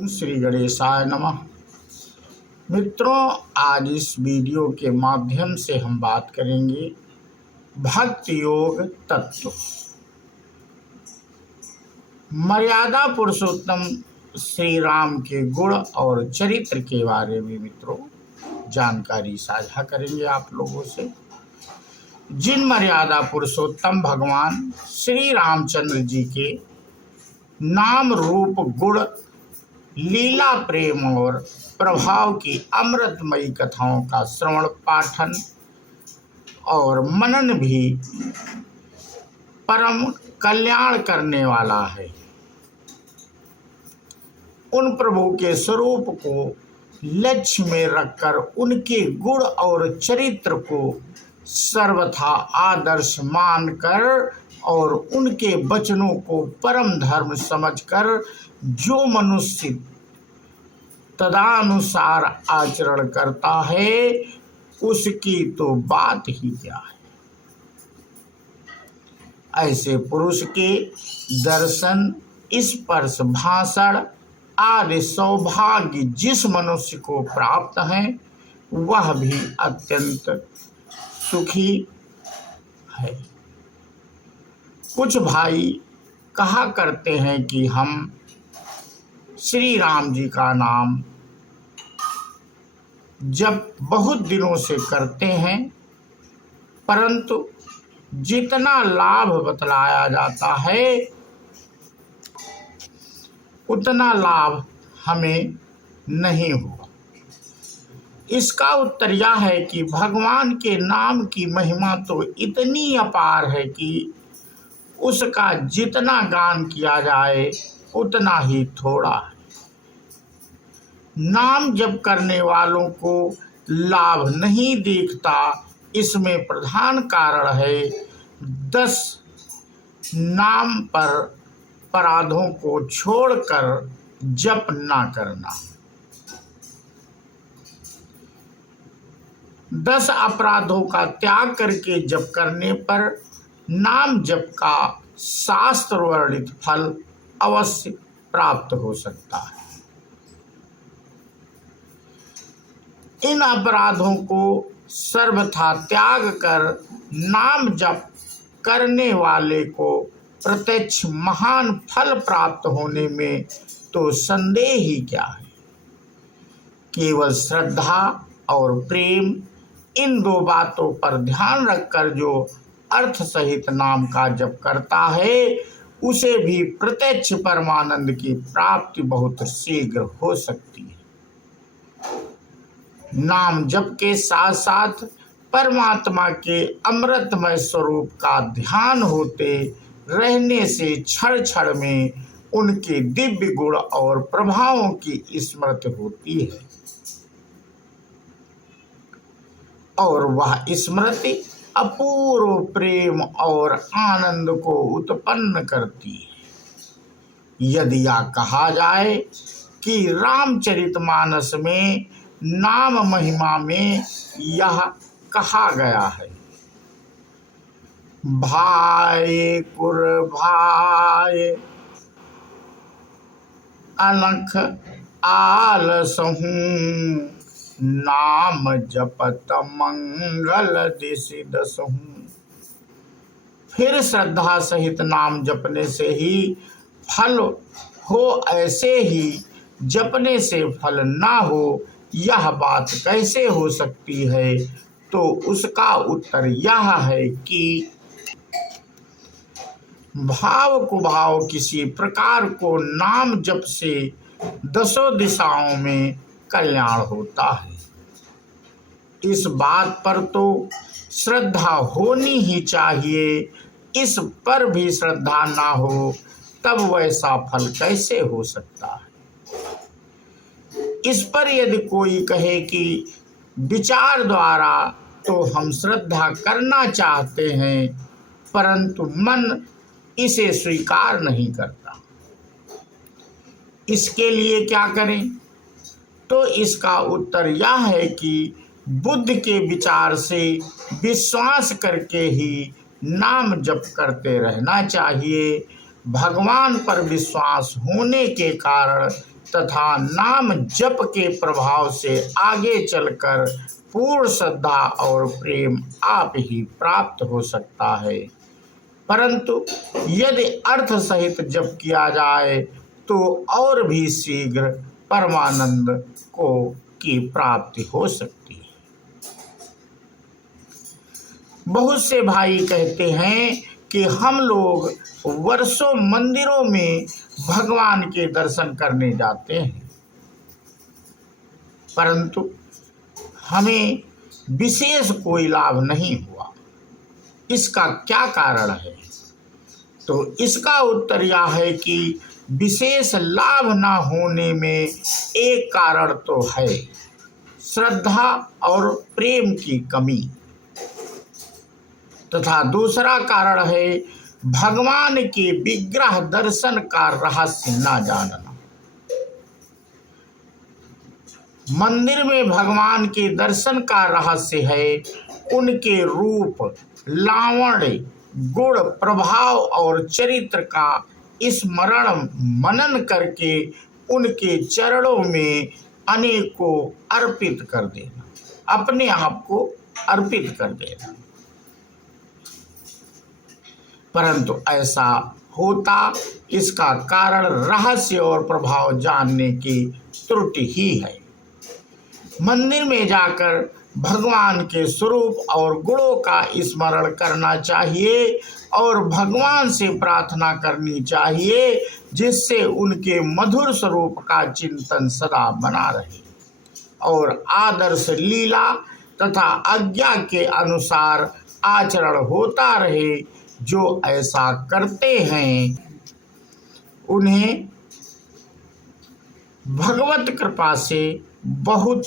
श्री गणेशाय नमः। मित्रों, आज इस वीडियो के माध्यम से हम बात करेंगे भक्ति योग तत्व। मर्यादा पुरुषोत्तम श्री राम के गुण और चरित्र के बारे में मित्रों जानकारी साझा करेंगे आप लोगों से। जिन मर्यादा पुरुषोत्तम भगवान श्री रामचंद्र जी के नाम रूप गुण लीला प्रेम और प्रभाव की अमृतमयी कथाओं का श्रवण पाठन और मनन भी परम कल्याण करने वाला है। उन प्रभु के स्वरूप को लक्ष्य में रखकर उनके गुण और चरित्र को सर्वथा आदर्श मानकर और उनके वचनों को परम धर्म समझकर जो मनुष्य तदानुसार आचरण करता है उसकी तो बात ही क्या है। ऐसे पुरुष के दर्शन, स्पर्श, भाषण आदि सौभाग्य जिस मनुष्य को प्राप्त है वह भी अत्यंत सुखी है। कुछ भाई कहा करते हैं कि हम श्री राम जी का नाम जब बहुत दिनों से करते हैं, परंतु जितना लाभ बतलाया जाता है उतना लाभ हमें नहीं हुआ। इसका उत्तर यह है कि भगवान के नाम की महिमा तो इतनी अपार है कि उसका जितना गान किया जाए उतना ही थोड़ा है। नाम जप करने वालों को लाभ नहीं दिखता, इसमें प्रधान कारण है 10 नाम पर अपराधों को छोड़कर जप ना करना। 10 अपराधों का त्याग करके जप करने पर नाम जप का शास्त्र वर्णित फल अवश्य प्राप्त हो सकता है। इन अपराधों को सर्वथा त्याग कर नाम जप करने वाले को प्रत्यक्ष महान फल प्राप्त होने में तो संदेह ही क्या है। केवल श्रद्धा और प्रेम, इन 2 बातों पर ध्यान रखकर जो अर्थ सहित नाम का जप करता है उसे भी प्रत्यक्ष परमानंद की प्राप्ति बहुत शीघ्र हो सकती है। नाम जप के साथ साथ परमात्मा के अमृतमय स्वरूप का ध्यान होते रहने से क्षण क्षण में उनके दिव्य गुण और प्रभावों की स्मृति होती है और वह स्मृति अपूर्व प्रेम और आनंद को उत्पन्न करती है। यदि यह कहा जाए कि रामचरितमानस में नाम महिमा में यह कहा गया है, भाई कुर भाई अलख आलसहूँ, नाम जपत मंगल दिशि दसहूँ। फिर श्रद्धा सहित नाम जपने से ही फल हो, ऐसे ही जपने से फल ना हो, यह बात कैसे हो सकती है? तो उसका उत्तर यह है कि भाव कुभाव किसी प्रकार को नाम जप से 10 दिशाओं में कल्याण होता है। इस बात पर तो श्रद्धा होनी ही चाहिए। इस पर भी श्रद्धा ना हो तब वैसा फल कैसे हो सकता है? इस पर यदि कोई कहे कि विचार द्वारा तो हम श्रद्धा करना चाहते हैं परंतु मन इसे स्वीकार नहीं करता, इसके लिए क्या करें? तो इसका उत्तर यह है कि बुद्ध के विचार से विश्वास करके ही नाम जप करते रहना चाहिए। भगवान पर विश्वास होने के कारण तथा नाम जप के प्रभाव से आगे चलकर पूर्ण श्रद्धा और प्रेम आप ही प्राप्त हो सकता है। परंतु यदि अर्थ सहित जप किया जाए तो और भी शीघ्र परमानंद को की प्राप्ति हो सकती है। बहुत से भाई कहते हैं कि हम लोग वर्षों मंदिरों में भगवान के दर्शन करने जाते हैं, परंतु हमें विशेष कोई लाभ नहीं हुआ। इसका क्या कारण है? तो इसका उत्तर यह है कि विशेष लाभ न होने में एक कारण तो है श्रद्धा और प्रेम की कमी, तथा दूसरा कारण है भगवान के विग्रह दर्शन का रहस्य न जानना। मंदिर में भगवान के दर्शन का रहस्य है उनके रूप, लावण्य, गुण, प्रभाव और चरित्र का स्मरण मनन करके उनके चरणों में अनेकों अर्पित कर देना, अपने आप को अर्पित कर देना। परंतु ऐसा होता, इसका कारण रहस्य और प्रभाव जानने की त्रुटि ही है। मंदिर में जाकर भगवान के स्वरूप और गुणों का स्मरण करना चाहिए और भगवान से प्रार्थना करनी चाहिए जिससे उनके मधुर स्वरूप का चिंतन सदा बना रहे और आदर्श लीला तथा आज्ञा के अनुसार आचरण होता रहे। जो ऐसा करते हैं उन्हें भगवत कृपा से बहुत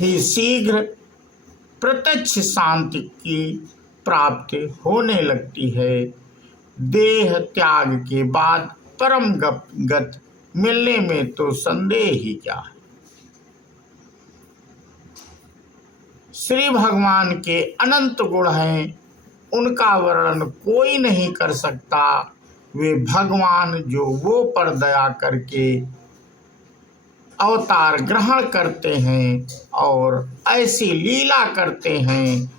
ही शीघ्र प्रत्यक्ष शांति की प्राप्ति होने लगती है। देह त्याग के बाद परम गत मिलने में तो संदेह ही क्या है। श्री भगवान के अनंत गुण हैं, उनका वर्णन कोई नहीं कर सकता। वे भगवान जो वो पर दया करके अवतार ग्रहण करते हैं और ऐसी लीला करते हैं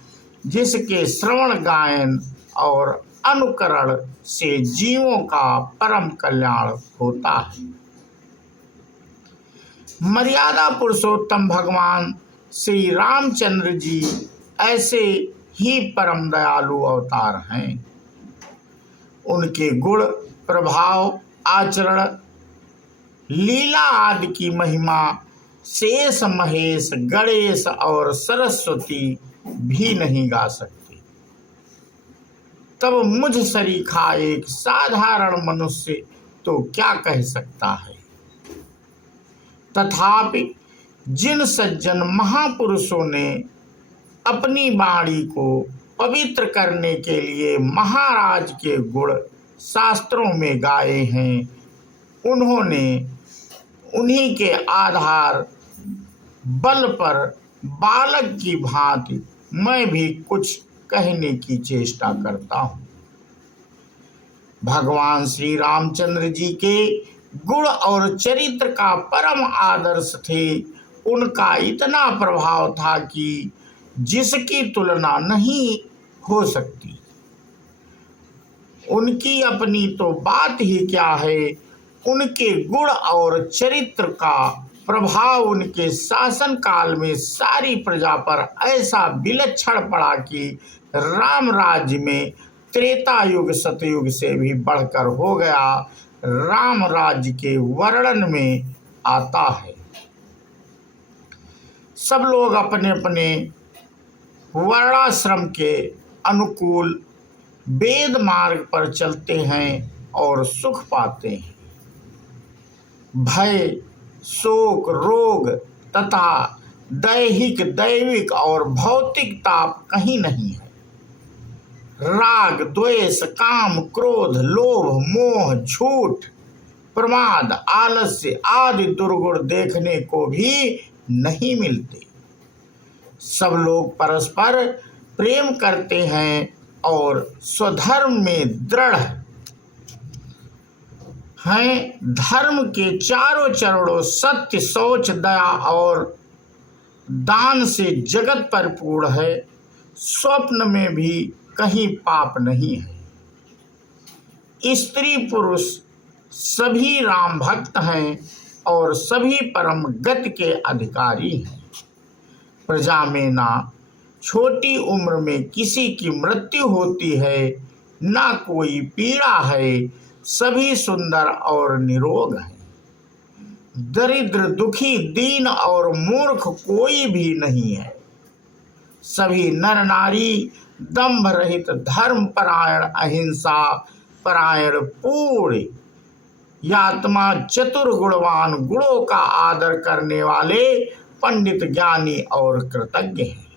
जिसके श्रवण, गायन और अनुकरण से जीवों का परम कल्याण होता है। मर्यादा पुरुषोत्तम भगवान श्री रामचंद्र जी ऐसे ही परम दयालु अवतार हैं। उनके गुण, प्रभाव, आचरण, लीला आदि की महिमा शेष, महेश, गणेश और सरस्वती भी नहीं गा सकते। तब मुझ सरीखा एक साधारण मनुष्य तो क्या कह सकता है। तथापि जिन सज्जन महापुरुषों ने अपनी वाणी को पवित्र करने के लिए महाराज के गुण शास्त्रों में गाए हैं, उन्होंने उन्हीं के आधार बल पर बालक की भांति मैं भी कुछ कहने की चेष्टा करता हूँ। भगवान श्री रामचंद्र जी के गुण और चरित्र का परम आदर्श थे। उनका इतना प्रभाव था कि जिसकी तुलना नहीं हो सकती। उनकी अपनी तो बात ही क्या है, उनके गुण और चरित्र का प्रभाव उनके शासन काल में सारी प्रजा पर ऐसा विलक्षण पड़ा कि राम राज्य में त्रेता युग सतयुग से भी बढ़कर हो गया। राम राज्य के वर्णन में आता है। सब लोग अपने अपने वर्णाश्रम के अनुकूल वेद मार्ग पर चलते हैं और सुख पाते हैं। भय, शोक, रोग तथा दैहिक, दैविक और भौतिक ताप कहीं नहीं है। राग, द्वेष, काम, क्रोध, लोभ, मोह, झूठ, प्रमाद, आलस्य आदि दुर्गुण देखने को भी नहीं मिलते। सब लोग परस्पर प्रेम करते हैं और स्वधर्म में दृढ़ हैं। धर्म के चारों चरणों सत्य, शौच, दया और दान से जगत परिपूर्ण है। स्वप्न में भी कहीं पाप नहीं है। स्त्री पुरुष सभी राम भक्त हैं और सभी परम गति के अधिकारी हैं। प्रजा में ना छोटी उम्र में किसी की मृत्यु होती है, ना कोई पीड़ा है, सभी सुंदर और निरोग हैं। दरिद्र, दुखी, दीन और मूर्ख कोई भी नहीं है। सभी नर नारी दंभ रहित, धर्म परायण, अहिंसा परायण, पूर्ण यात्मा, चतुर, गुणवान, गुणों का आदर करने वाले, पंडित, ज्ञानी और कृतज्ञ हैं।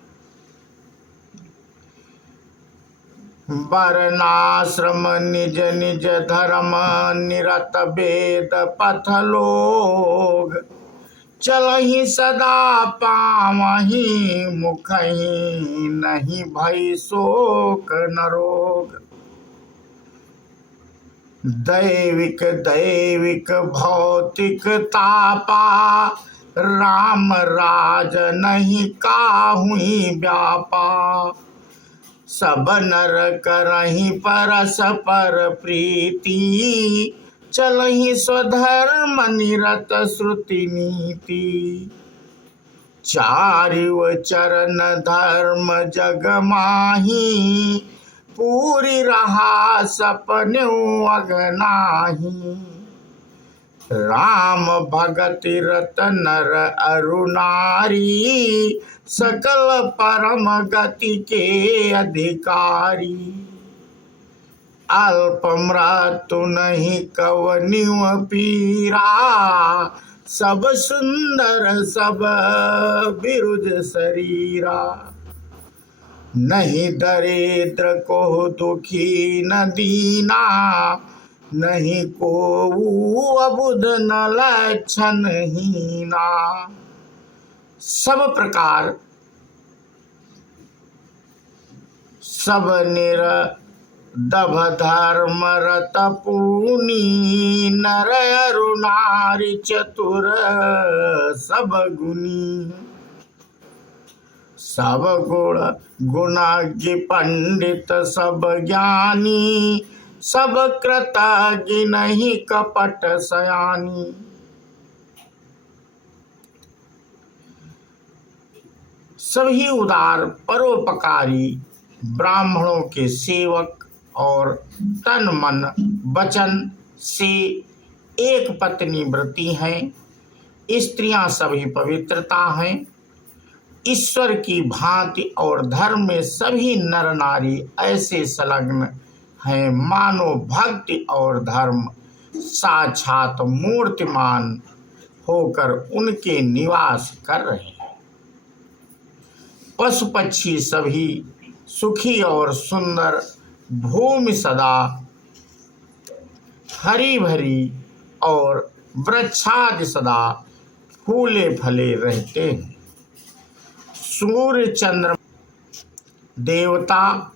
वर्णाश्रम निज निज धर्म, निरत वेद पथ लोग, चलहि सदा पावहि मुखहि, नहीं भय शोक न रोग। दैविक दैविक भौतिक तापा, राम राज नहीं काहुई व्यापा। सब नर करहि परस्पर प्रीति, चलहि स्वधर्म निरत श्रुति नीति। चारिव चरण धर्म जग माही, पूरी रहा सपनेउ अगनाही। राम भगति रत नर अरु नारी, सकल परम गति के अधिकारी। अल्प मृत्यु नहीं कवनिउ पीरा, सब सुंदर सब बिरुद शरीरा। नहीं दरिद्र को दुखी न दीना, नहीं को अबुध न लक्षण हीना। सब प्रकार सब निर्दभ धर्म रत पूनी, नर अरु नारी चतुर सब गुनी। सब गुण गुणज्ञ पंडित सब ज्ञानी, सब कृतज्ञ नहीं कपट सयानी। सभी उदार परोपकारी, ब्राह्मणों के सेवक और तन मन वचन से एक पत्नी व्रती हैं। स्त्रियां सभी पवित्रता हैं, ईश्वर की भांति, और धर्म में सभी नर नारी ऐसे संलग्न हैं मानो भक्ति और धर्म साक्षात मूर्तिमान होकर उनके निवास कर रहे हैं। पशु पक्षी सभी सुखी और सुंदर, भूमि सदा हरी भरी और वृक्षादि सदा फूले फले रहते हैं। सूर्य चंद्र देवता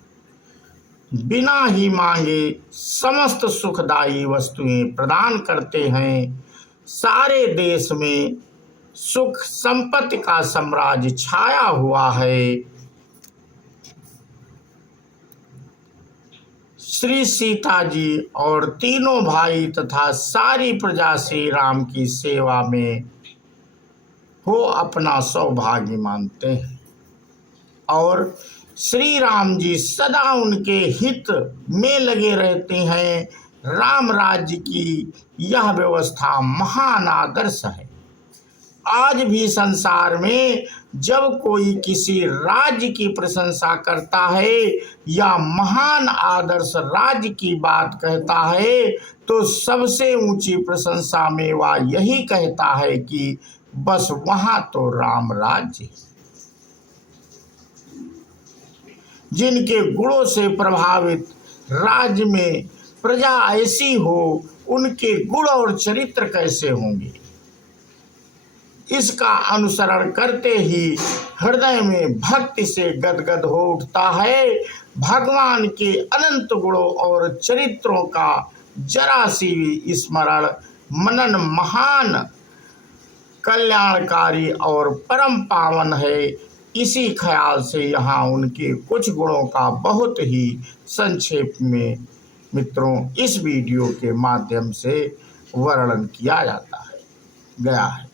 बिना ही मांगे समस्त सुखदायी वस्तुएं प्रदान करते हैं। सारे देश में सुख संपत्ति का साम्राज्य छाया हुआ है। श्री सीता जी और तीनों भाई तथा सारी प्रजा श्री राम की सेवा में हो अपना सौभाग्य मानते हैं और श्री राम जी सदा उनके हित में लगे रहते हैं। राम राज्य की यह व्यवस्था महान आदर्श है। आज भी संसार में जब कोई किसी राज्य की प्रशंसा करता है या महान आदर्श राज्य की बात कहता है तो सबसे ऊंची प्रशंसा में वह यही कहता है कि बस वहां तो राम राज्य है। जिनके गुणों से प्रभावित राज्य में प्रजा ऐसी हो, उनके गुण और चरित्र कैसे होंगे, इसका अनुसरण करते ही हृदय में भक्ति से गदगद हो उठता है। भगवान के अनंत गुणों और चरित्रों का जरा सी भी स्मरण मनन महान कल्याणकारी और परम पावन है। इसी ख्याल से यहाँ उनके कुछ गुणों का बहुत ही संक्षेप में मित्रों इस वीडियो के माध्यम से वर्णन किया जाता है गया है।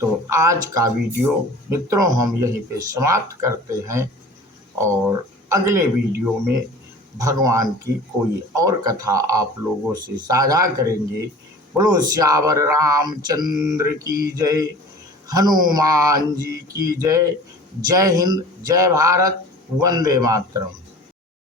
तो आज का वीडियो मित्रों हम यहीं पे समाप्त करते हैं और अगले वीडियो में भगवान की कोई और कथा आप लोगों से साझा करेंगे। बोलो श्यावर रामचंद्र की जय, हनुमान जी की जय। जय हिंद, जय भारत, वंदे मातरम।